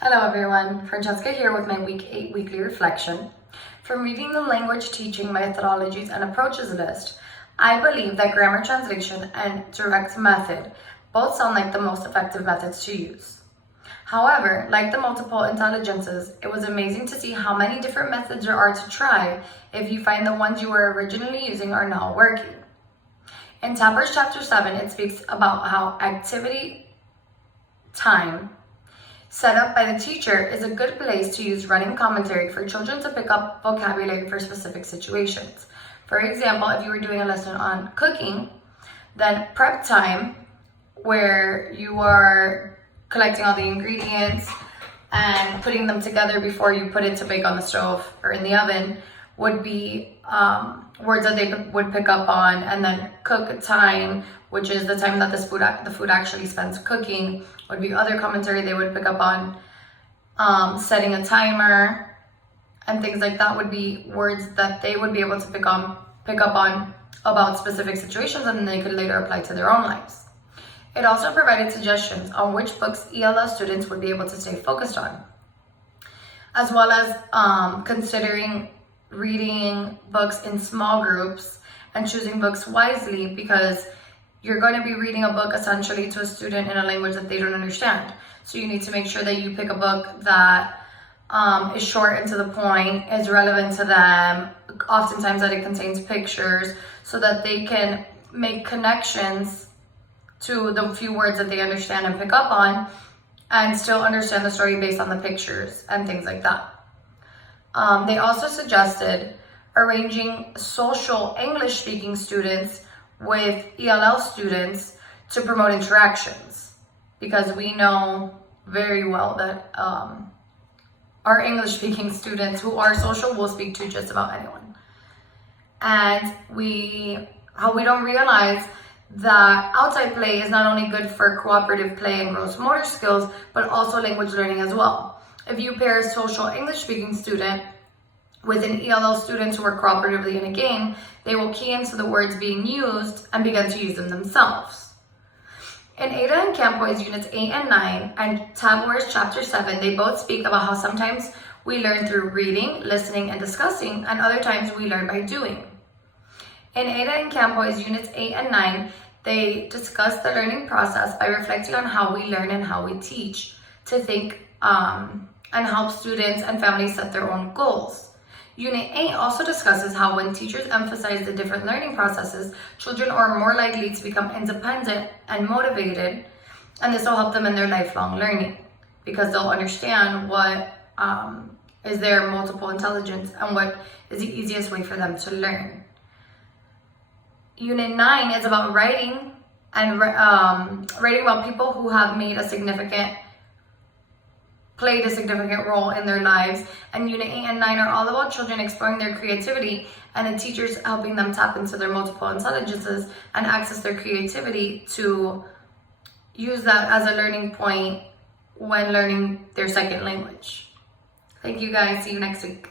Hello everyone, Francesca here with my Week 8 weekly reflection. From reading the language teaching methodologies and approaches list, I believe that grammar translation and direct method both sound like the most effective methods to use. However, like the multiple intelligences, it was amazing to see how many different methods there are to try if you find the ones you were originally using are not working. In Tapper's Chapter 7, it speaks about how activity time set up by the teacher is a good place to use running commentary for children to pick up vocabulary for specific situations. For example, if you were doing a lesson on cooking, then prep time, where you are collecting all the ingredients and putting them together before you put it to bake on the stove or in the oven, would be words that they would pick up on. And then cook time, which is the time that the food actually spends cooking, would be other commentary they would pick up on. Setting a timer and things like that would be words that they would be able to pick up on about specific situations, and then they could later apply to their own lives. It also provided suggestions on which books ELL students would be able to stay focused on, as well as considering reading books in small groups and choosing books wisely, because you're going to be reading a book essentially to a student in a language that they don't understand. So you need to make sure that you pick a book that is short and to the point, is relevant to them, oftentimes that it contains pictures, so that they can make connections to the few words that they understand and pick up on, and still understand the story based on the pictures and things like that. They also suggested arranging social English-speaking students with ELL students to promote interactions, because we know very well that our English-speaking students who are social will speak to just about anyone. And we don't realize that outside play is not only good for cooperative play and gross motor skills, but also language learning as well. If you pair a social English-speaking student with an ELL student who work cooperatively in a game, they will key into the words being used and begin to use them themselves. In Ada and Campoy's Units 8 and 9 and Tabor's Chapter 7, they both speak about how sometimes we learn through reading, listening, and discussing, and other times we learn by doing. In Ada and Campoy's Units 8 and 9, they discuss the learning process by reflecting on how we learn and how we teach, to think and help students and families set their own goals. Unit 8 also discusses how when teachers emphasize the different learning processes, children are more likely to become independent and motivated, and this will help them in their lifelong learning, because they'll understand what is their multiple intelligence and what is the easiest way for them to learn. Unit 9 is about writing and writing about people who have played a significant role in their lives. And Unit 8 and 9 are all about children exploring their creativity and the teachers helping them tap into their multiple intelligences and access their creativity to use that as a learning point when learning their second language. Thank you guys. See you next week.